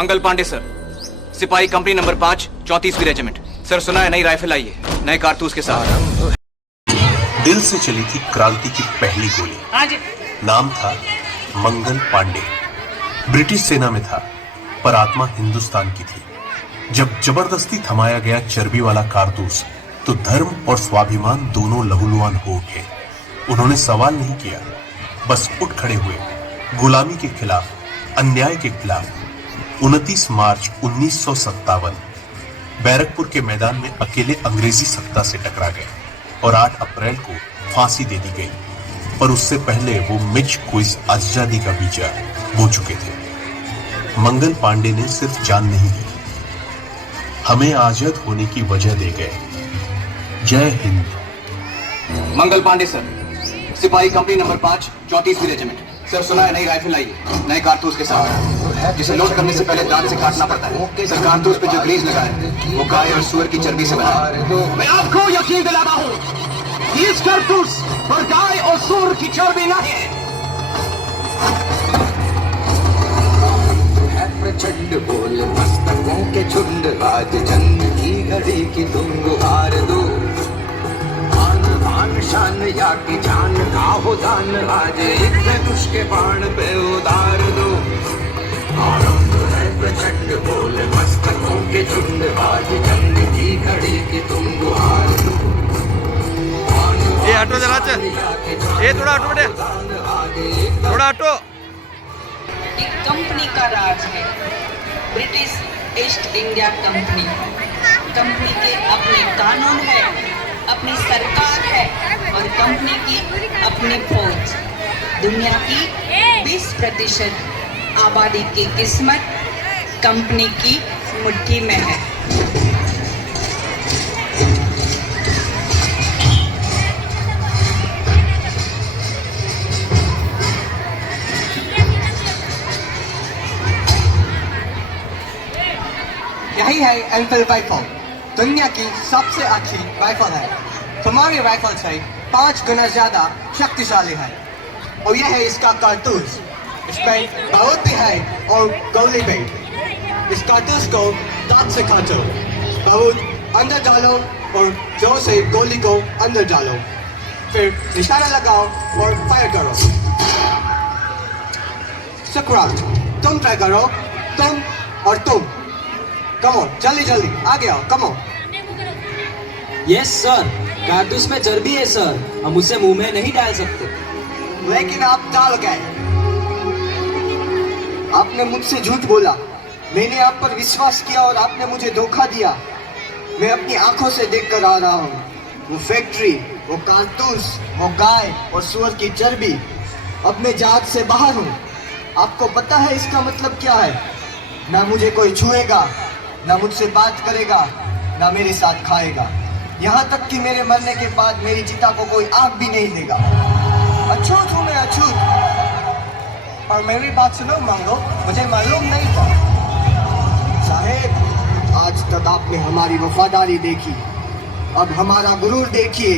Mangal Pandey sir, सिपाही company number 5, 34वीं regiment. Sir सुना है नई राइफल आई है, नए कारतूस के साथ। दिल से चली थी क्रांति की पहली गोली। नाम था मंगल पांडे। ब्रिटिश सेना में था, पर आत्मा हिंदुस्तान की थी। जब जबरदस्ती थमाया गया चर्बी वाला कारतूस, तो धर्म और स्वाभिमान दोनों लहूलुहान हो उठे। उन्होंने सवाल नहीं किया, बस उठ खड़े हुए। गुलामी के खिलाफ, अन्याय के खिलाफ। 29 मार्च 1957 बैरकपुर के मैदान में अकेले अंग्रेजी सत्ता से टकरा गए और 8 अप्रैल को फांसी दे दी गई। पर उससे पहले वो मिच क्विज आजादी का बीजा बो चुके थे। मंगल पांडे ने सिर्फ जान नहीं दी, हमें आजाद होने की वजह दे गए। जय हिंद। मंगल पांडे सर, सिपाही कंपनी नंबर 5, 34वीं रेजिमेंट। सर सुना है नई राइफल आई है, नए कारतूस के साथ, जिसे लोड करने से पहले दांत से काटना पड़ता है। सर कारतूस पे जो ग्रीस लगा है, वो गाय और सुअर की चर्बी से बना है। मैं आपको यकीन दिलाता हूँ, इस कारतूस पर गाय और सुअर की चर्बी नहीं है। प्रचंड बोल मस्तकों के झुंड, आज जंग की घड़ी की तुम गुहार दो। आन बान शान या की जान का हो दान, आज एक धनुष के बाण पे उतार दो। आरंभ है प्रचंड बोल मस्तकों के झुंड, आज जंग की घड़ी की तुम गुहार दो। ये हटो जरा, ये थोड़ा हटो बेटे, थोड़ा हटो। एक कंपनी का राज है, British east India company. Company के अपने कानून है, अपनी सरकार है और कंपनी की अपनी फौज। दुनिया की 20% आबादी की किस्मत कंपनी की मुट्ठी में है। यही है एनफील्ड राइफल, दुनिया की सबसे अच्छी राइफल है। तुम्हारी राइफल से 5 गुना ज्यादा शक्तिशाली है। और यह है इसका कारतूस। इसमें बारूद भी है और गोली भी। इस कारतूस को दांत से काटो, बारूद अंदर डालो और जोर से गोली को अंदर डालो, फिर निशाना लगाओ और फायर करो। सुकरात, तुम ट्राई करो, तुम और तुम। कमो, जल्दी जल्दी आगे आओ, कमो। यस सर, कारतूस में चर्बी है सर, हम उसे मुंह में नहीं डाल सकते। लेकिन आप डाल गए। आपने मुझसे झूठ बोला, मैंने आप पर विश्वास किया और आपने मुझे धोखा दिया। मैं अपनी आंखों से देखकर आ रहा हूँ, वो फैक्ट्री, वो कारतूस, वो गाय और सुअर की चर्बी। अब मैं जहाज से बाहर हूँ। आपको पता है इसका मतलब क्या है? ना मुझे कोई छुएगा, ना मुझसे बात करेगा, ना मेरे साथ खाएगा। यहाँ तक कि मेरे मरने के बाद मेरी चिता को कोई आग भी नहीं देगा। अछूत हूँ मैं, अछूत। और मेरी बात सुनो मंगो, मुझे मालूम नहीं था। साहेब, आज तक आपने हमारी वफादारी देखी, अब हमारा गुरूर देखिए।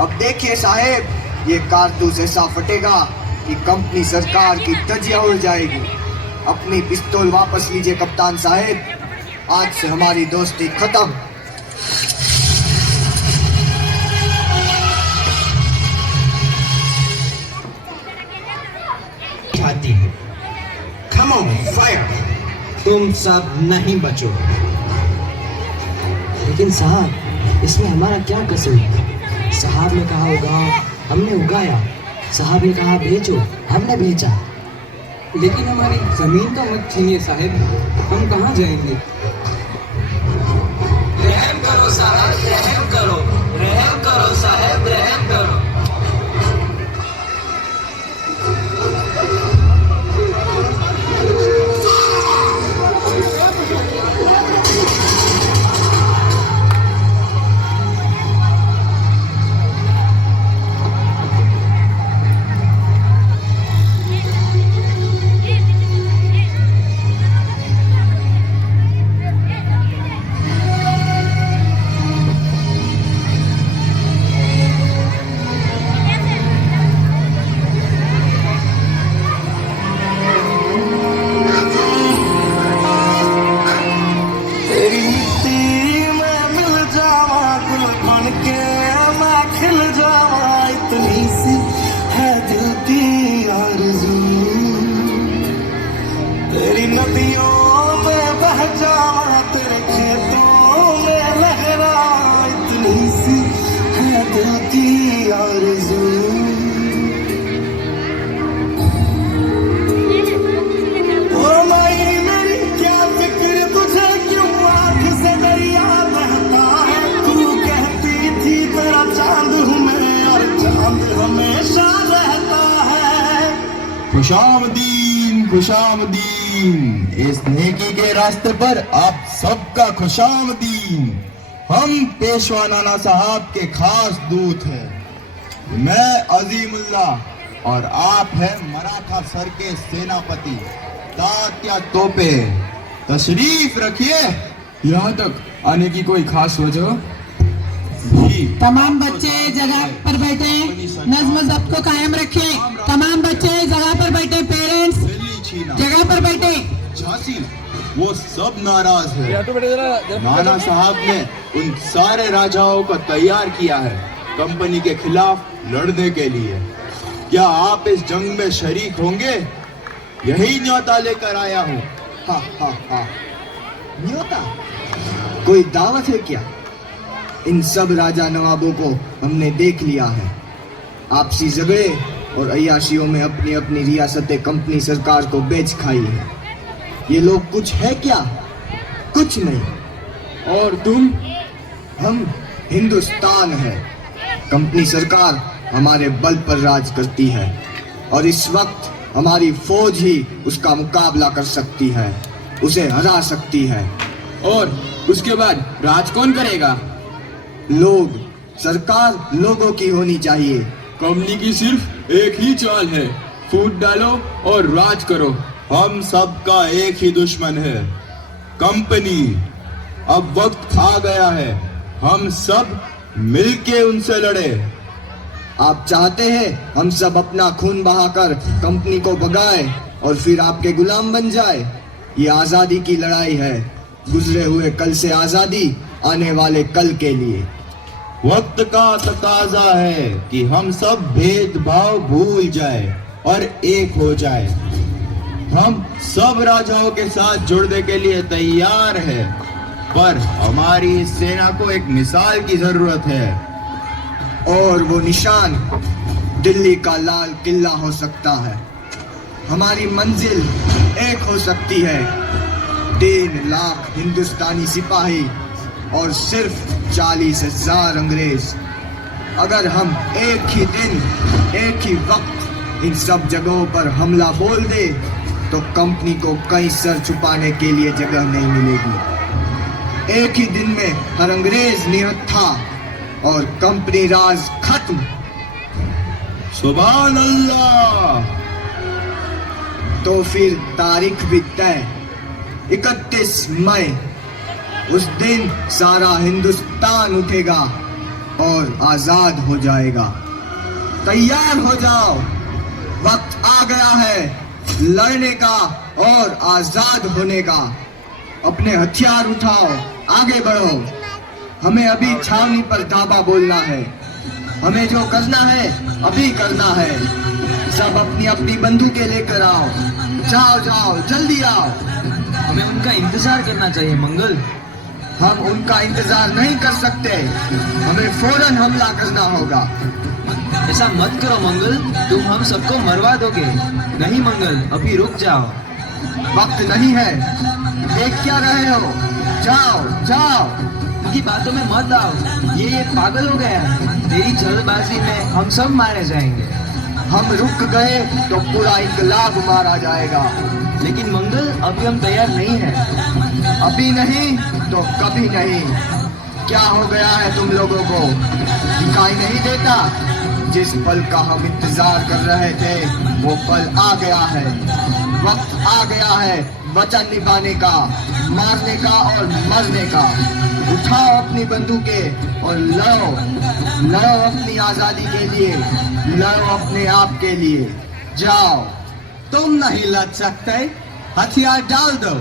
अब देखिए साहेब, ये कारतूस ऐसा फटेगा कि कंपनी सरकार की धज्जियां उड़ जाएगी। अपनी पिस्तौल वापस लीजिए कप्तान साहेब, आज से हमारी दोस्ती खत्म। Come on, fire! तुम सब नहीं बचो। लेकिन साहब, इसमें हमारा क्या कसूर? साहब ने कहा उगाओ, हमने उगाया। साहब ने कहा बेचो, हमने बेचा। लेकिन हमारी जमीन तो मत छीनिए साहब, हम कहाँ जाएंगे? रहम करो साहब, रहम करो, रहम करो साहब, रहम करो। नदियों में बह जावा तेरे खेतों में लहरा, इतनी सी है दिल की आरज़ू। ओ माई मेरी क्या फिक्र तुझे क्यों आँख से दरिया बहता है, तू कहती थी तेरा चांद हूँ मैं और चांद हमेशा रहता है। खुशामदीन खुशामदीन, इस नेकी के रास्ते पर आप सबका खुशामदीन। हम पेशवा नाना साहब के खास दूत हैं। मैं अजीमुल्लाह और आप हैं मराठा सर के सेनापति तात्या तोपे। तशरीफ रखिए। यहाँ तक आने की कोई खास वजह? तमाम बच्चे जगह पर बैठे, नज्म ज़ब्त को कायम रखें। तमाम बच्चे जगह पर बैठे, पेरेंट्स जगह पर बैठे। झांसी वो सब नाराज है। नाना साहब ने उन सारे राजाओं को तैयार किया है कंपनी के खिलाफ लड़ने के लिए। क्या आप इस जंग में शरीक होंगे? यही न्योता लेकर आया हूँ। हा हा हा, न्योता? कोई दावत है क्या? इन सब राजा नवाबों को हमने देख लिया है। आपसी झगड़े और अय्याशियों में अपनी अपनी रियासतें कंपनी सरकार को बेच खाई है। ये लोग कुछ है क्या? कुछ नहीं। और तुम? हम हिंदुस्तान है। कंपनी सरकार हमारे बल पर राज करती है और इस वक्त हमारी फौज ही उसका मुकाबला कर सकती है, उसे हरा सकती है। और उसके बाद राज कौन करेगा? लोग। सरकार लोगों की होनी चाहिए। कंपनी की सिर्फ एक ही चाल है, फूट डालो और राज करो। हम सबका एक ही दुश्मन है, कंपनी। अब वक्त आ गया है हम सब मिलके उनसे लड़े। आप चाहते हैं हम सब अपना खून बहाकर कंपनी को भगाए और फिर आपके गुलाम बन जाए? ये आजादी की लड़ाई है, गुजरे हुए कल से आजादी, आने वाले कल के लिए। वक्त का तकाजा है कि हम सब भेदभाव भूल जाए और एक हो जाए। हम सब राजाओं के साथ जुड़ने के लिए तैयार है, पर हमारी इस सेना को एक मिसाल की जरूरत है। और वो निशान दिल्ली का लाल किला हो सकता है। हमारी मंजिल एक हो सकती है। 3 लाख हिंदुस्तानी सिपाही और सिर्फ 40,000 अंग्रेज। अगर हम एक ही दिन एक ही वक्त इन सब जगहों पर हमला बोल दे तो कंपनी को कहीं सर छुपाने के लिए जगह नहीं मिलेगी। एक ही दिन में हर अंग्रेज निहत्था और कंपनी राज खत्म। सुभान अल्लाह। तो फिर तारीख भी तय, 31 मई। उस दिन सारा हिंदुस्तान उठेगा और आजाद हो जाएगा। तैयार हो जाओ, वक्त आ गया है लड़ने का और आजाद होने का। अपने हथियार उठाओ, आगे बढ़ो। हमें अभी छावनी पर धावा बोलना है। हमें जो करना है अभी करना है। सब अपनी अपनी बंदूकें लेकर आओ। जाओ जाओ, जल्दी आओ। हमें उनका इंतजार करना चाहिए मंगल। हम उनका इंतजार नहीं कर सकते, हमें फौरन हमला करना होगा। ऐसा मत करो मंगल, तुम हम सबको मरवा दोगे। नहीं मंगल, अभी रुक जाओ। वक्त नहीं है, देख क्या रहे हो? जाओ जाओ। उनकी बातों में मत आओ, ये पागल हो गया है। तेरी जल्दबाजी में हम सब मारे जाएंगे। हम रुक गए तो पूरा इनकलाब मारा जाएगा। लेकिन मंगल, अभी हम तैयार नहीं हैं। अभी नहीं तो कभी नहीं। क्या हो गया है तुम लोगों को? दिखाई नहीं देता? जिस पल का हम इंतजार कर रहे थे वो पल आ गया है। वक्त आ गया है वचन निभाने का, मारने का और मरने का। उठाओ अपनी बंदूकें और लड़ो। लड़ो अपनी आजादी के लिए, लड़ो अपने आप के लिए। जाओ। तुम नहीं लड़ सकते, हथियार डाल दो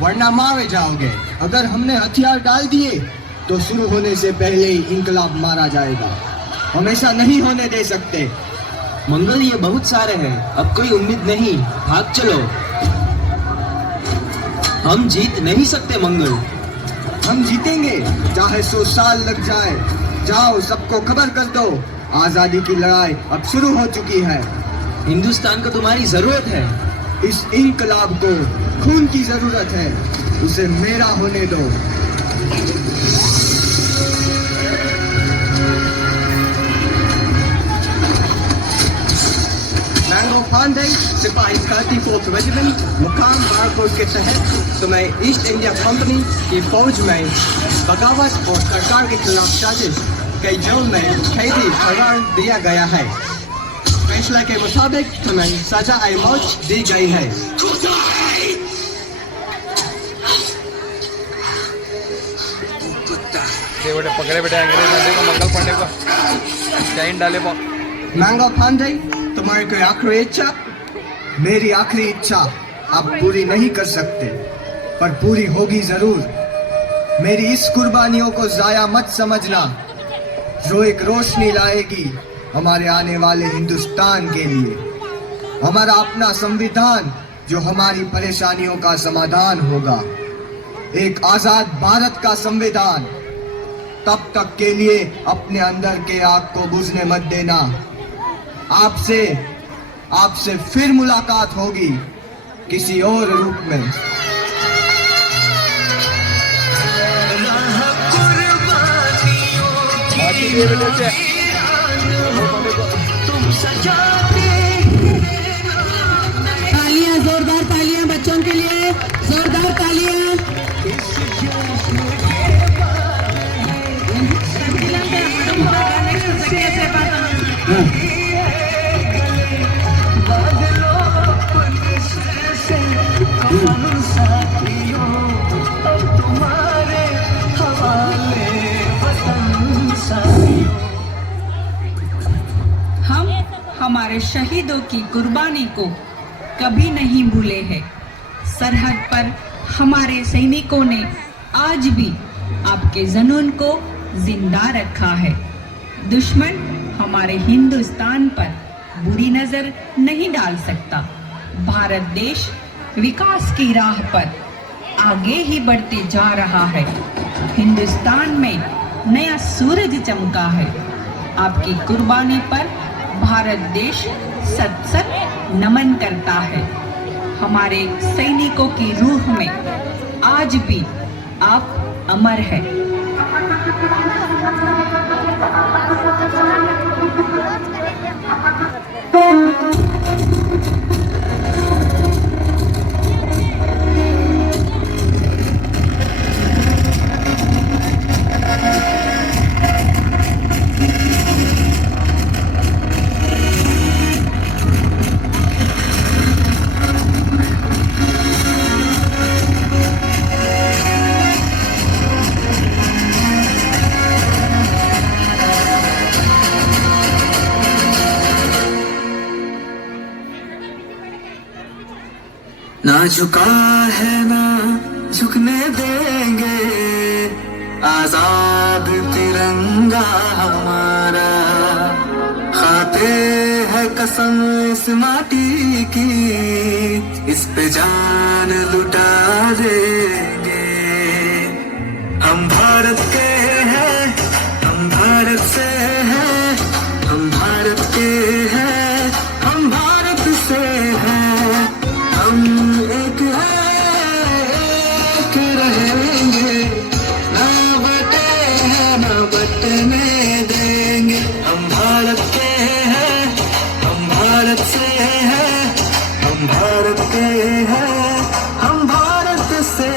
वरना मारे जाओगे। अगर हमने हथियार डाल दिए तो शुरू होने से पहले ही इंकलाब मारा जाएगा। हम ऐसा नहीं होने दे सकते। मंगल, ये बहुत सारे हैं, अब कोई उम्मीद नहीं, भाग चलो। हम जीत नहीं सकते मंगल। हम जीतेंगे, चाहे 100 साल लग जाए। जाओ, सबको खबर कर दो, आजादी की लड़ाई अब शुरू हो चुकी है। हिंदुस्तान को तुम्हारी जरूरत है। इस इनकलाब को खून की जरूरत है, उसे मेरा होने दो। मैंगो पांडे, सिपाही 34th रेजिमेंट, मुकाम बारकोट के तहत तुम्हें ईस्ट इंडिया कंपनी की फौज में बगावत और सरकार के खिलाफ साजिश के जुर्म में कैदी करार दिया गया है। फैसला के मुताबिक तुम्हें सजा-ए मौत दी गई है। बेटे पकड़े बेटे अंग्रेज बंदे को, मंगल पांडे को चाइन डाले पो। मैंगो पांडे, तुम्हारी कोई आखिरी इच्छा? मेरी आखिरी इच्छा आप पूरी नहीं कर सकते, पर पूरी होगी जरूर। मेरी इस कुर्बानियों को जाया मत समझना, जो एक रोशनी लाएगी हमारे आने वाले हिंदुस्तान के लिए। हमारा अपना संविधान जो हमारी परेशानियों का समाधान होगा, एक आजाद भारत का संविधान। तब तक के लिए अपने अंदर के आग को बुझने मत देना। आपसे फिर मुलाकात होगी किसी और रूप में। तालियां, जोरदार तालियां बच्चों के लिए, जोरदार तालियां। हम हमारे शहीदों की कुर्बानी को कभी नहीं भूले हैं। सरहद पर हमारे सैनिकों ने आज भी आपके जुनून को जिंदा रखा है। दुश्मन हमारे हिंदुस्तान पर बुरी नजर नहीं डाल सकता। भारत देश विकास की राह पर आगे ही बढ़ते जा रहा है। हिंदुस्तान में नया सूरज चमका है। आपकी कुर्बानी पर भारत देश सत सत नमन करता है। हमारे सैनिकों की रूह में आज भी आप अमर हैं। ना झुका है ना झुकने देंगे, आजाद तिरंगा हमारा। खाते है कसम इस माटी की, इस पे जान लुटा देंगे। हम भारत के हैं, हम भारत से हैं, हम भारत के हैं, हम भारत से हैं। हम एक हैं, एक रहेंगे, ना बटे हैं, ना बटने देंगे। हम भारत के हैं, हम भारत से हैं, हम भारत के हैं, हम भारत से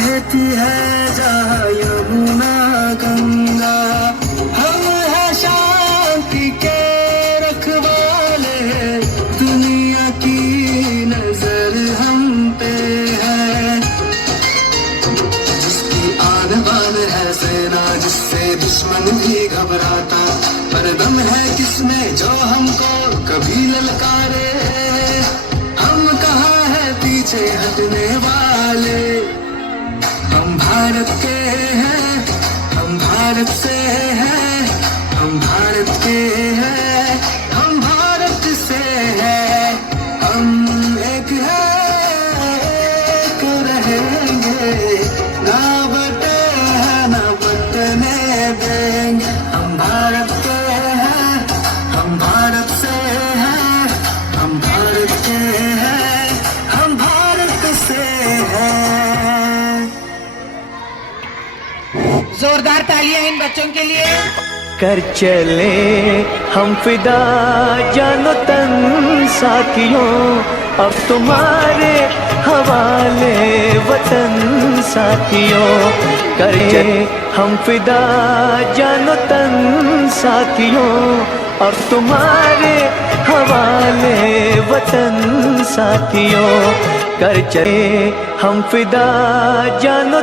बहती है जहाँ यमुना गंगा। हम हैं शांति के रखवाले, दुनिया की नजर हम पे है। जिसकी आन बान है सेना, जिससे दुश्मन भी घबराता, पर दम है किसमें जो हमको कभी ललकारे। हम कहाँ है पीछे हटने वाले, हम भारत के हैं, हम भारत से हैं, हम भारत के हैं, हम भारत से हैं। हम एक हैं, एक रहेंगे, ना बटे हैं ना बटने देंगे। हम भारत के हैं, हम भारत से हैं, हम भारत के हैं, हम भारत से हैं। जोरदार तालियां इन बच्चों के लिए। कर चले हम फिदा जानो तन साथियों, अब तुम्हारे हवाले वतन साथियों। कर चले हम फिदा जानो तन साथियों, अब तुम्हारे हवाले वतन साथियों। कर चले हम फिदा जानो